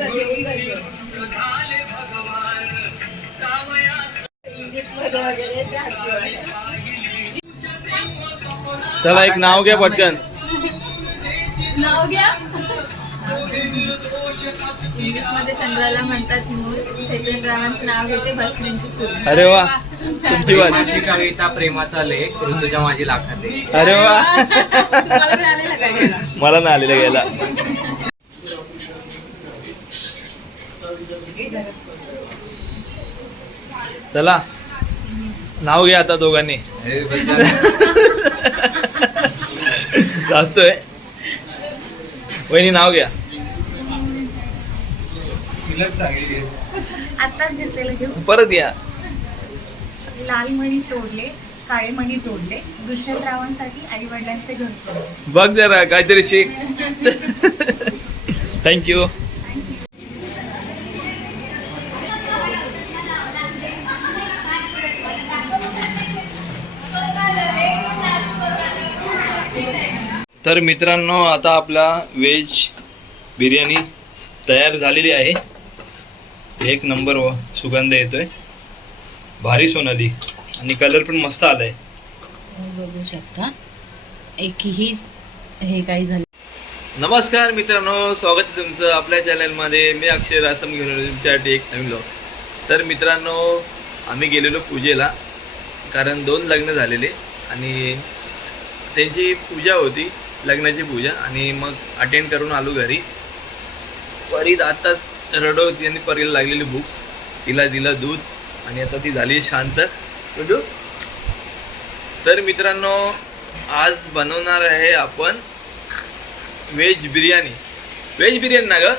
असं घेऊन जायचं चला एक नाव घ्या पटकन. नाव घ्या. इंग्लिशमध्ये संग्रहाला म्हणतात मूल. चैतन्य रावांचं नाव घेते भस्मींची सून. अरे वा तुमची माझी कविता प्रेमाचा लेख ऋतुजा माझी लाखाते. अरे वा? मला ना आलेलं गेला चला. नाव घ्या आता दोघांनी. जास्तोय वहिनी नाव घ्या. आताच घेतलेलं परत या. लाल मणी तोडले काळे मणी जोडले दुष्यंत रावांसाठी आई वडिलांचे घर सोडले. बघ जरा काहीतरी शिक. थँक्यू तर मित्रांनो आता आपला व्हेज बिर्याणी तयार झालेली आहे. एक नंबर व सुगंध येतोय. भारी सोनाली. आणि कलर पण मस्त आलाय. बघू शकता. एकही हे काही झालं. नमस्कार मित्रांनो स्वागत आहे तुमचं आपल्या चॅनलमध्ये मी अक्षय रासम घेऊन तुमच्यासाठी एक नवीन ब्लॉग तर मित्रांनो आम्ही गेलेलो पूजेला. कारण दोन लग्न झालेले. आणि त्यांची पूजा होती. लग्नाची पूजा आणि मग अटेंड करून आलो घरी. परीत आताच रडत होती आणि परीला लागलेली भूक. तिला दिलं दूध आणि आता ती झाली शांत. तर मित्रांनो आज बनवणार आहे आपण व्हेज बिर्याणी. व्हेज बिर्याणी ना ग?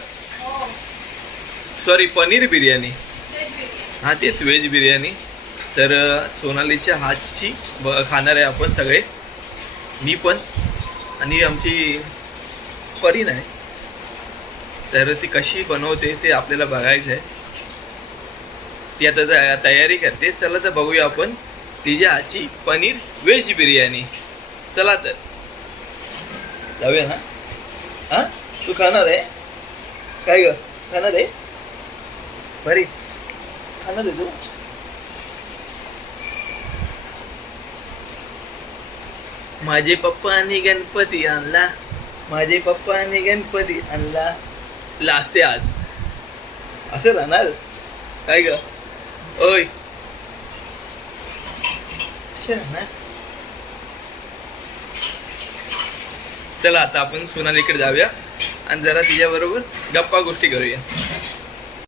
सॉरी पनीर बिर्याणी. हां तेच व्हेज बिर्याणी. तर सोनालीच्या हातची ब खाणार आहे आपण सगळे. मी पण. आणि आमची परीन आहे तर ती कशी बनवते ते आपल्याला बघायचं आहे ती आता तयारी करते. चला तर बघूया आपण तिच्या आजची पनीर व्हेज बिर्याणी. चला तर. जाऊया ना. हा? तू खाणार आहे? काय ग? खाणार आहे? बरी खाणार आहे तू? माझे पप्पानी गणपती आणला. माझे पप्पानी गणपती आणला. लाजते आज. असं राहणार? काय ग? ओय. असं राहणार? चला आता आपण सोनालीकडे जाऊया. आणि जरा तिच्याबरोबर गप्पा गोष्टी करूया.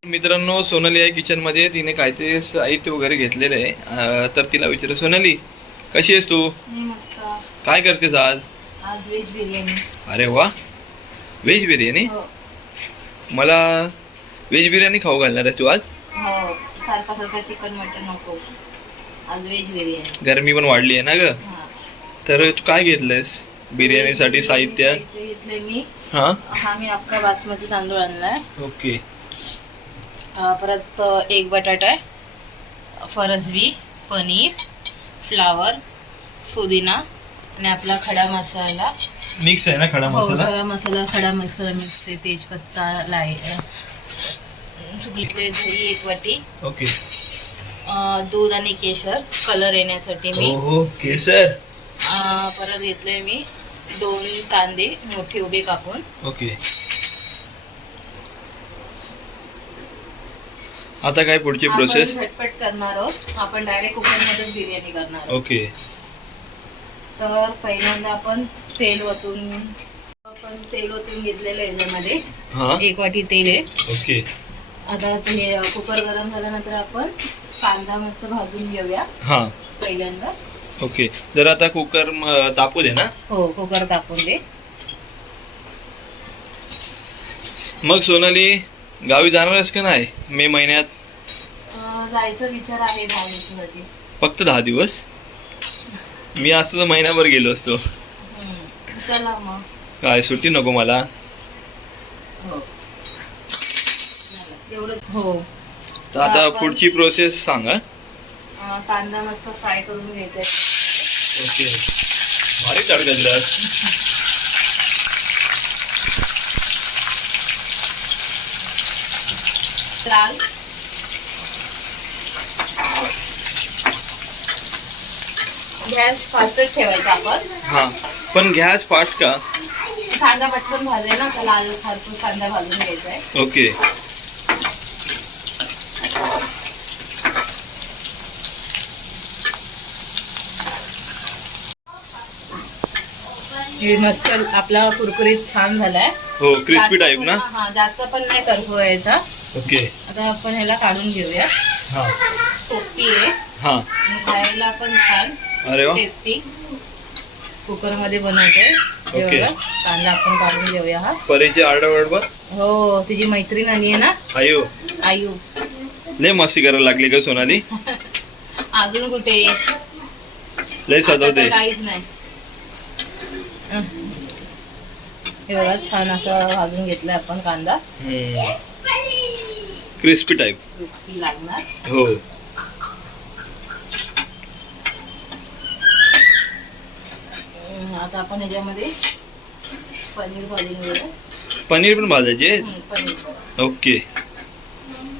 मित्रांनो सोनाली आहे किचनमध्ये तिने काहीतरी साहित्य वगैरे घेतलेलं आहे. तर तिला विचारू सोनाली कशी आहेस तू? मस्त. काय करतेस आज? आज व्हेज बिर्याणी. अरे वा. व्हेज बिर्याणी? हो. मला व्हेज बिर्याणी खाऊ घालणार आहेस तू आज? हो. सारखा सारखा चिकन मटन नको. आज व्हेज बिर्याणी. गरमी पण वाढली आहे ना ग? हा. तर तू काय घेतलंयस बिर्याणीसाठी साहित्य साहित्य? घेतलंय मी. हा? हा मी अख्खा बासमती तांदूळ आणलाय. ओके. अं, परत अं, एक बटाटा आहे. फरसबी पनीर फ्लावर पुदिना आणि आपला खडा मसाला. मिक्स आहे ना खडा हो मसाला? सगळा मसाला खडा मसाला मिक्स आहे तेजपत्ता अं, चुकलीतले दही एक वाटी. ओके. दूध आणि केशर कलर येण्यासाठी मी. हो हो केसर अं, परत घेतले मी दोन कांदे मोठे उभे कापून. ओके. आता काय पुढची प्रोसेस झटपट करणार आहोत. आपण डायरेक्ट कुकरमध्येच बिर्याणी करणार आहोत. ओके तर पहिल्यांदा आपण तेल ओतून आपण तेल ओतून घेतलेलं आहे याच्यामध्ये. हा. एक वाटी तेल आहे. ओके आता ते कुकर गरम झाल्यानंतर आपण कांदा मस्त भाजून घेऊया. हा. पहिल्यांदा. ओके जर आता कुकर तापू दे ना. हो कुकर तापून दे. मग सोनाली गावी जाणारच का नाही? मे महिन्यात? जायचा विचार आहे दहा दिवसासाठी. फक्त दहा दिवस? मी असं तर महिनाभर गेलो असतो. हम्म. चला मग. काय सुट्टी नको मला? हो. झालं. हो. तर आता पुढची प्रोसेस सांगा अं, कांदा मस्त फ्राय करून घ्यायचा आहे. ओके. भारी तडका लाल गॅस फास्ट ठेवायचा आपण. हा. पण गॅस फास्ट का? कांदा पटकन भाजाय ना तर लाल खारपूस कांदा भाजून घ्यायचा आहे ओके मस्त आपला कुरकुरीत छान झालाय. हो क्रिस्पी टाईप ना? हा जास्त पण नाही करपू यायचा ओके. आता आपण ह्याला काढून घेऊया. हा. सोपी आहे. हा. आणि खायला पण छान अरे वा. टेस्टी कुकरमध्ये बनवते हे ओके. बघा, कांदा आपण काढून घेऊया हा. परीची आरडा बरोबर हो तिची मैत्रीण आली आहे ना? आयो. आयू. लय मस्ती करायला लागली का सोनाली. अजून कुठे? लय आता तर सजवते काहीच नाही. अं. हे बघा छान असं भाजून घेतलाय आपण कांदा. Crispy type. क्रिस्पी लागणार हो. आता आपण ह्याच्यामध्ये पनीर भाजून घेऊया. पनीर पण भाजायचे? पनीर. ओके.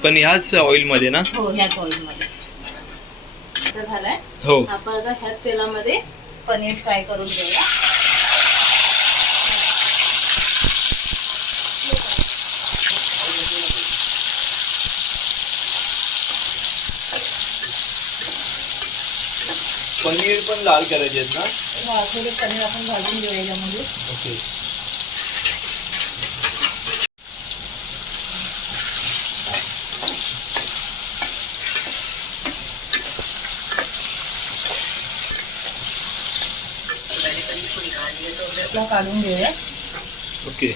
पण ह्याच ऑइलमध्ये ना? हो ह्याच ऑइलमध्ये. आता झालाय? हो. आपण आता ह्याच तेलामध्ये पनीर फ्राय करून घेऊया पनीर पण लाल करायचे आहेत ना? थोडे पनीर आपण भाजून घेऊया याच्यामध्ये. ओके. काढून घेऊया. ओके.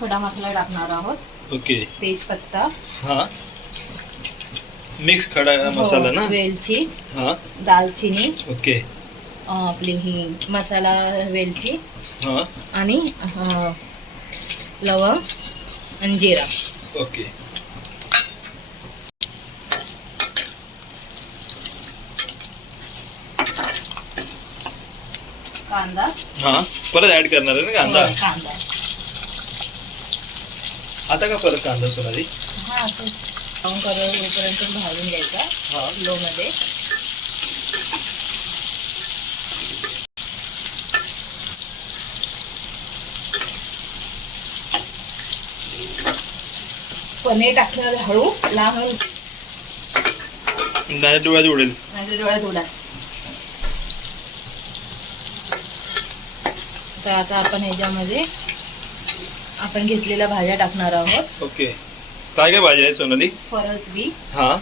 खडा मसाला टाकणार आहोत. ओके. तेजपत्ता. हा. मिक्स खडा मसाला हो, ना? वेलची. हा. दालचिनी. ओके. आपली ही मसाला वेलची. हा. आणि लवंग आणि जिरा. ओके. कांदा. हा. परत ऍड करणार आहे ना कांदा? हो, कांदा. आता का परत कांदा सोनाली हा ब्राऊन कलर होईपर्यंत भाजून घ्यायचा हा. लो मध्ये पनीर टाकणार हळू लहान हळू. डायरेक्ट डोळ्यात उडेल. माझ्या डोळ्यात उडा तर आता आपण ह्याच्यामध्ये आपण घेतलेल्या भाज्या टाकणार आहोत. ओके. काय काय भाजी आहे सोनाली? फरसबी हा.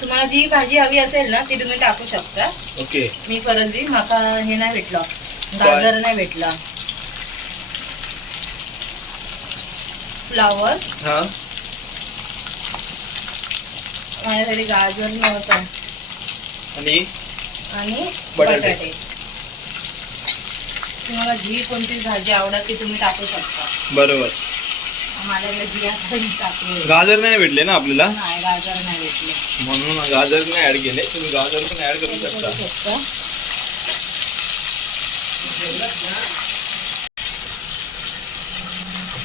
तुम्हाला जी भाजी हवी असेल ना ती तुम्ही टाकू शकता. ओके. मी फरसबी माका हे नाही भेटलं. गाजर नाही भेटला. फ्लावर. हा. माझ्यासाठी गाजर नव्हता. आणि? आणि बटाटे. तुम्हाला जी कोणती भाजी आवडत ती तुम्ही टाकू शकता. बरोबर. माझ्याकडे जी आहे ती टाकली. गाजर नाही भेटले ना आपल्याला? नाही गाजर नाही भेटले. म्हणून गाजर नाही ऍड केले. तुम्ही गाजर पण ऍड करू करू शकता.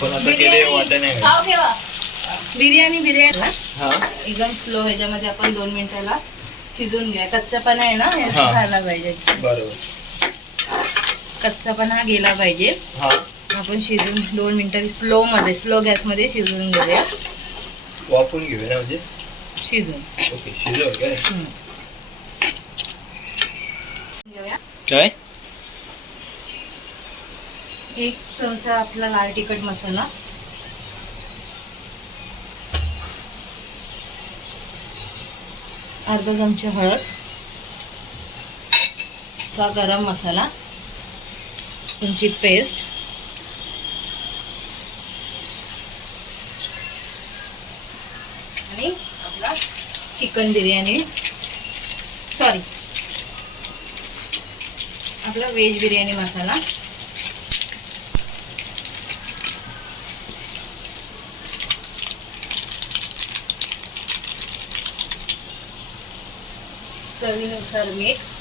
पण आता केले वाटाणे बिर्याणी बिर्याणी. हा? एकदम स्लो ह्याच्यामध्ये आपण दोन मिनिटाला शिजून घेऊया. कच्चापणा आहे ना. खायला पाहिजे. बरोबर. कच्चापणा गेला पाहिजे. हा. आपण शिजून दोन मिनिटं स्लो मध्ये स्लो गॅसमध्ये शिजवून घेऊया. वापरून घेऊया ना म्हणजे? शिजून ओके शिजव काय. घेऊया. काय? एक चमचा आपला लाल तिखट मसाला. अर्धा चमचा हळद. चा गरम मसाला. तुमची पेस्ट आणि आपला चिकन बिर्याणी. सॉरी आपला व्हेज बिर्याणी मसाला. चवीनुसार मीठ.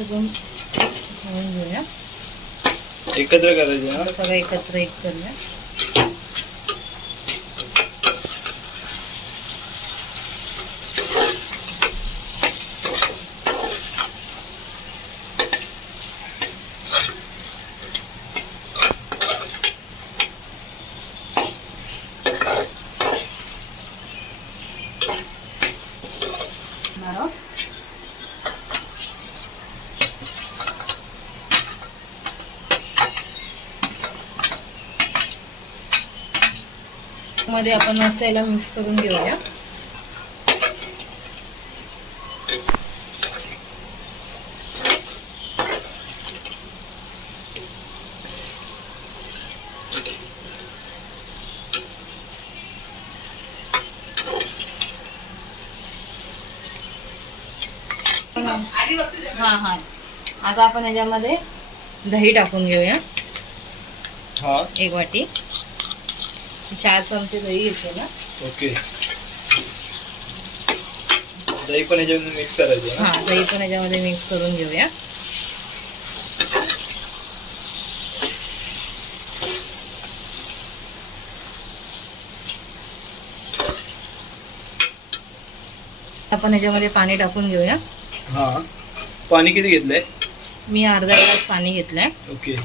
सगळं घेऊया. एकत्र करायचे सगळं एकत्र एक करूया करणार आहोत. मध्ये आपण मस्त याला मिक्स करून घेऊया. हा हा. आता आपण याच्यामध्ये दही टाकून घेऊया. हा. एक वाटी. चार चमचे दही येते ना. ओके. दही पण याच्यामध्ये मिक्स करायचं हा दही पण याच्यामध्ये मिक्स करून घेऊया. आपण याच्यामध्ये पाणी टाकून घेऊया. हा. पाणी किती घेतलंय? मी अर्धा ग्लास पाणी घेतलंय. ओके.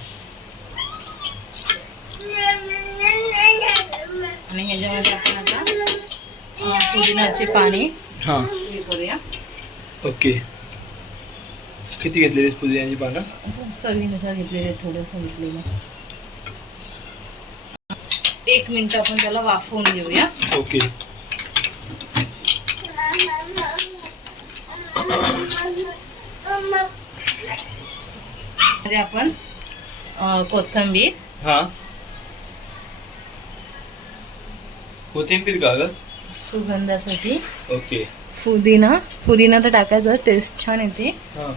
आणि ह्याच्यामध्ये आपण आता पुदिनाचे पाणी हा. हे करूया. ओके. किती घेतलेली पुदिन्याची पानं? असं चवीनुसार घेतलेले थोडंसं घेतलेलं. एक मिनिट आपण त्याला वाफवून घेऊया. ओके. आपण कोथिंबीर हा. कोथिंबीर का ग सुगंधासाठी. ओके. पुदिना पुदिना तर टाकायचं. टेस्ट छान येते. हा.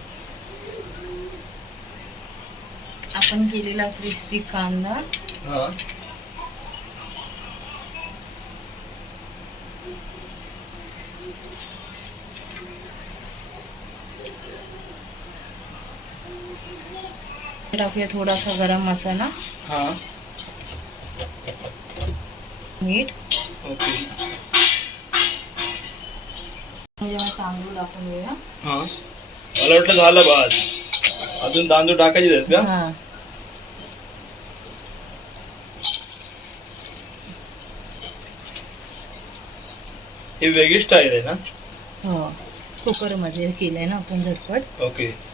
आपण केलेला क्रिस्पी कांदा. हा. टाकूया थोडासा गरम मसाला. हा. मीठ. तांदूळ टाकून घेऊया. हा. मला वाटलं झालं बस अजून तांदूळ टाकायचे आहेत का? हा. हे वेगळी स्टाईल आहे ना? हो. कुकरमध्ये केलंय ना आपण झटपट. ओके.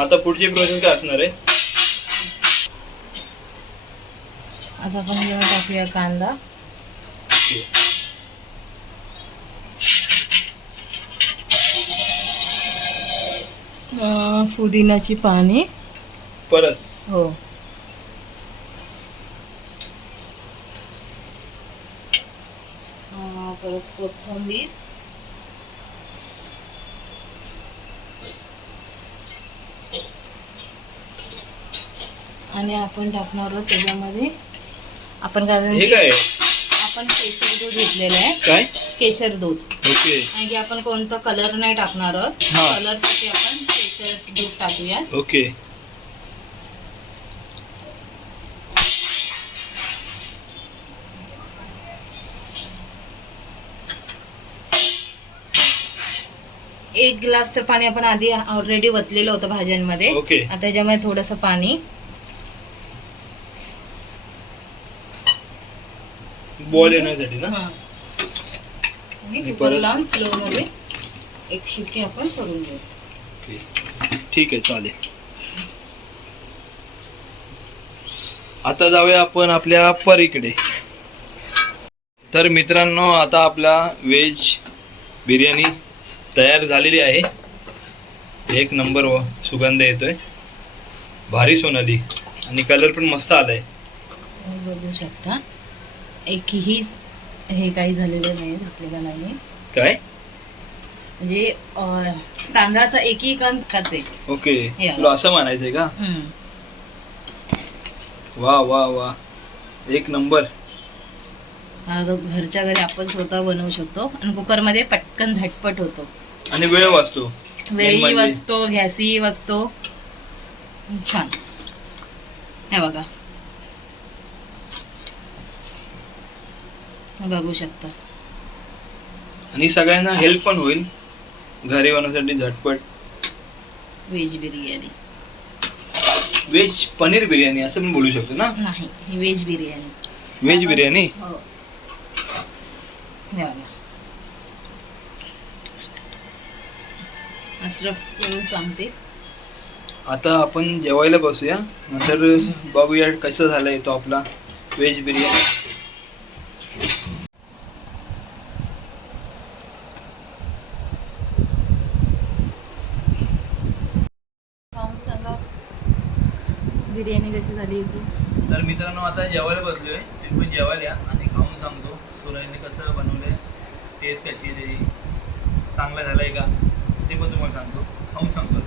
आता पुढची प्रोसेस काय असणार आहे? आता आपण जेव्हा टाकूया कांदा. अं, पुदिनाची पाने. परत? हो. अं, परत कोथिंबीर. आणि आपण टाकणार आहोत त्याच्यामध्ये. आपण कारण हे काय? आपण केशर दूध घेतलेलं आहे. काय? केशर दूध. ओके. आणि की आपण कोणतं कलर नाही टाकणार आहोत. हा. कलरसाठी आपण केशर दूध टाकूया ओके. एक ग्लास तर पाणी आपण आधी ऑलरेडी वतलेलं होतं भाज्यांमध्ये. ओके. आता थोडंसं पाणी. बॉल येण्यासाठी ना. आणि परत? लावून स्लो मध्ये एक शिट्टी आपण करून घेऊ. ओके. ठीक आहे चालेल. आता जाऊया आपण आपल्या परीकडे. तर मित्रांनो आता आपला व्हेज बिर्याणी तयार झालेली आहे. एक नंबर व सुगंध येतोय. भारी सोनाली आणि कलर पण मस्त आलाय. तुम्ही बघू शकता. एकही हे काही झालेलं नाही झाकलेलं नाही काय? म्हणजे तांदळाचा एकही कण आहे ओके. तुला असं म्हणायचंय का. वा वा वा. एक नंबर. घरच्या घरी आपण स्वतः बनवू शकतो आणि कुकरमध्ये पटकन झटपट होतो. आणि वेळ वाचतो. वेळही. वाचतो गॅसही वाचतो. छान. हे बघा. बघू शकता. आणि सगळ्यांना हेल्प पण होईल. घरी बनवण्यासाठी झटपट. व्हेज बिर्याणी. व्हेज पनीर बिर्याणी असं पण बोलू शकतो ना? नाही ही व्हेज बिर्याणी. व्हेज बिर्याणी? हो. हे बघा. अश्रफ सांगते. आता आपण जेवायला बसूया. नंतर बघूया कसं झालंय तो आपला व्हेज बिर्याणी खाऊन सांगा बिर्याणी कशी झाली होती? तर मित्रांनो आता जेवायला बसलोय. तुम्ही पण जेवायला या आणि खाऊन सांगतो सोनाईने कसं बनवलंय टेस्ट कशी आहे त्याची झाला आहे का ते पण तुम्हाला सांगतो. खाऊन सांगतो.